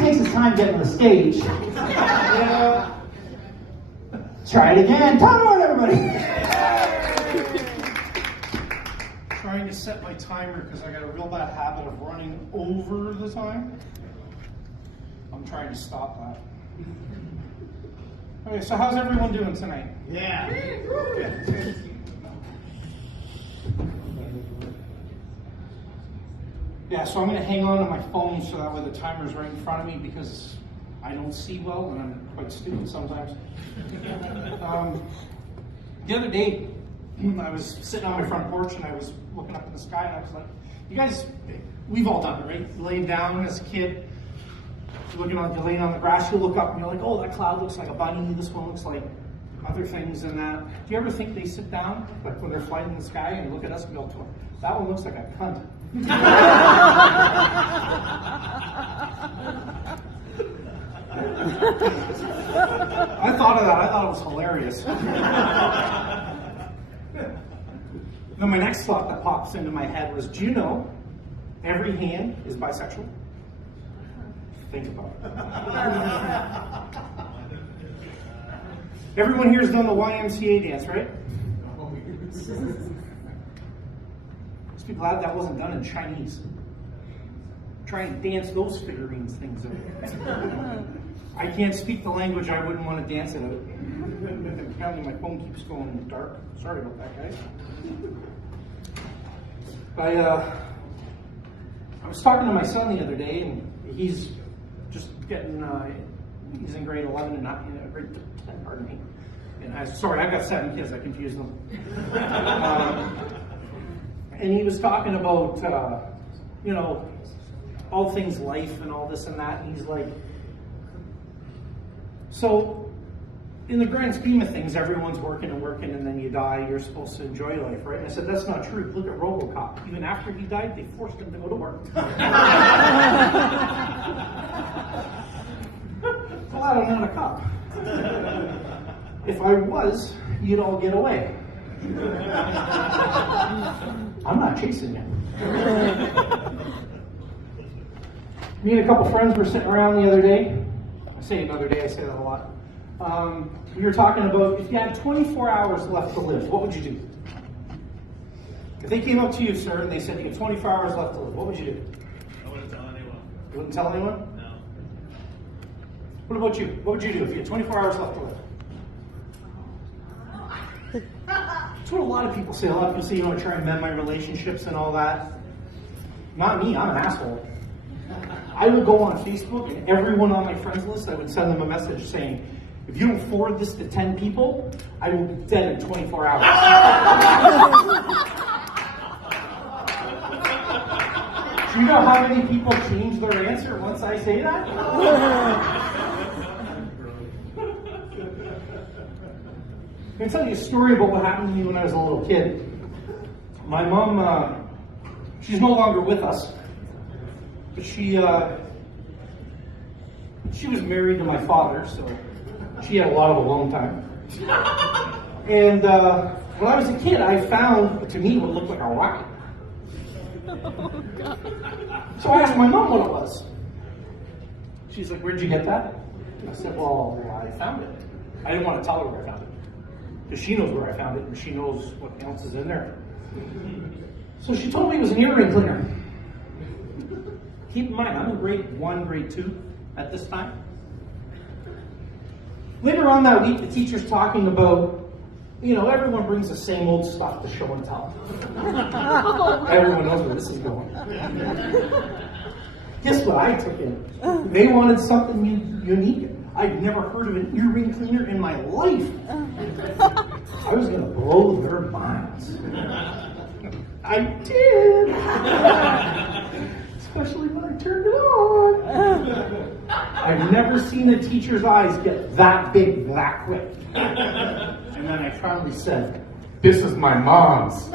takes his time getting to the stage. Yeah. Try it again. Come on, everybody. Trying to set my timer because I got a real bad habit of running over the time. I'm trying to stop that. Okay, so how's everyone doing tonight? Yeah. Yeah, so I'm going to hang on to my phone so that way the timer's right in front of me because I don't see well and I'm quite stupid sometimes. The other day, I was sitting on my front porch and I was looking up in the sky and I was like, you guys, we've all done it, right? Laying down as a kid, you're laying on the grass, you look up and you're like, oh, that cloud looks like a bunny, this one looks like other things and that. Do you ever think they sit down, like when they're flying in the sky and look at us and go, that one looks like a cunt? I thought of that. I thought it was hilarious. Now, my next thought that pops into my head was, do you know every hand is bisexual? Think about it. Everyone here has done the YMCA dance, right? Just be glad that wasn't done in Chinese. Try and dance those figurines things out. I can't speak the language, I wouldn't want to dance it out. Apparently my phone keeps going dark. Sorry about that, guys. I was talking to my son the other day, and he's just getting, he's in grade 11 and not in grade 10, pardon me. And I've got 7 kids, I confused them. And he was talking about, all things life and all this and that, and he's like, so, in the grand scheme of things, everyone's working and working, and then you die, you're supposed to enjoy life, right? And I said, that's not true. Look at RoboCop. Even after he died, they forced him to go to work. Well, I'm not a cop. If I was, you'd all get away. I'm not chasing you. Me and a couple friends were sitting around the other day. I say another day, I say that a lot. We were talking about if you had 24 hours left to live, what would you do? If they came up to you, sir, and they said you have 24 hours left to live, what would you do? I wouldn't tell anyone. You wouldn't tell anyone? No. What about you? What would you do if you had 24 hours left to live? That's what a lot of people say. A lot of people say, you know, I try and mend my relationships and all that. Not me, I'm an asshole. I would go on Facebook and everyone on my friends list, I would send them a message saying, if you don't forward this to 10 people, I will be dead in 24 hours. Do you know how many people change their answer once I say that? I'm going to tell you a story about what happened to me when I was a little kid. My mom, she's no longer with us, but she was married to my father, so she had a lot of alone time. And when I was a kid, I found, to me, what looked like a rocket. Oh, God. So I asked my mom what it was. She's like, where'd you get that? I said, well, I found it. I didn't want to tell her where I found it, because she knows where I found it, and she knows what else is in there. So she told me it was an earring cleaner. Keep in mind, I'm in grade 1, grade 2 at this time. Later on that week, the teacher's talking about, you know, everyone brings the same old stuff to show and tell. Everyone knows where this is going. Guess what I took in? They wanted something unique. I'd never heard of an earring cleaner in my life. I was going to blow their minds. I did. Especially when I turned it on. I've never seen a teacher's eyes get that big that quick. And then I finally said, this is my mom's.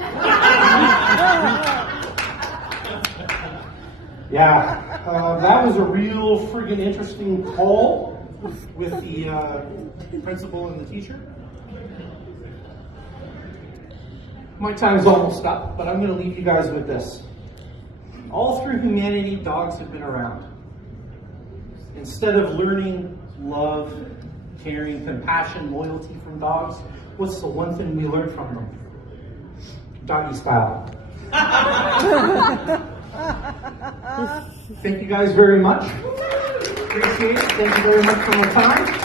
Yeah, that was a real friggin' interesting call with the principal and the teacher. My time's almost up, but I'm going to leave you guys with this. All through humanity, dogs have been around. Instead of learning love, caring, compassion, loyalty from dogs, what's the one thing we learned from them? Doggy style. Thank you guys very much. Appreciate it. Thank you very much for my time.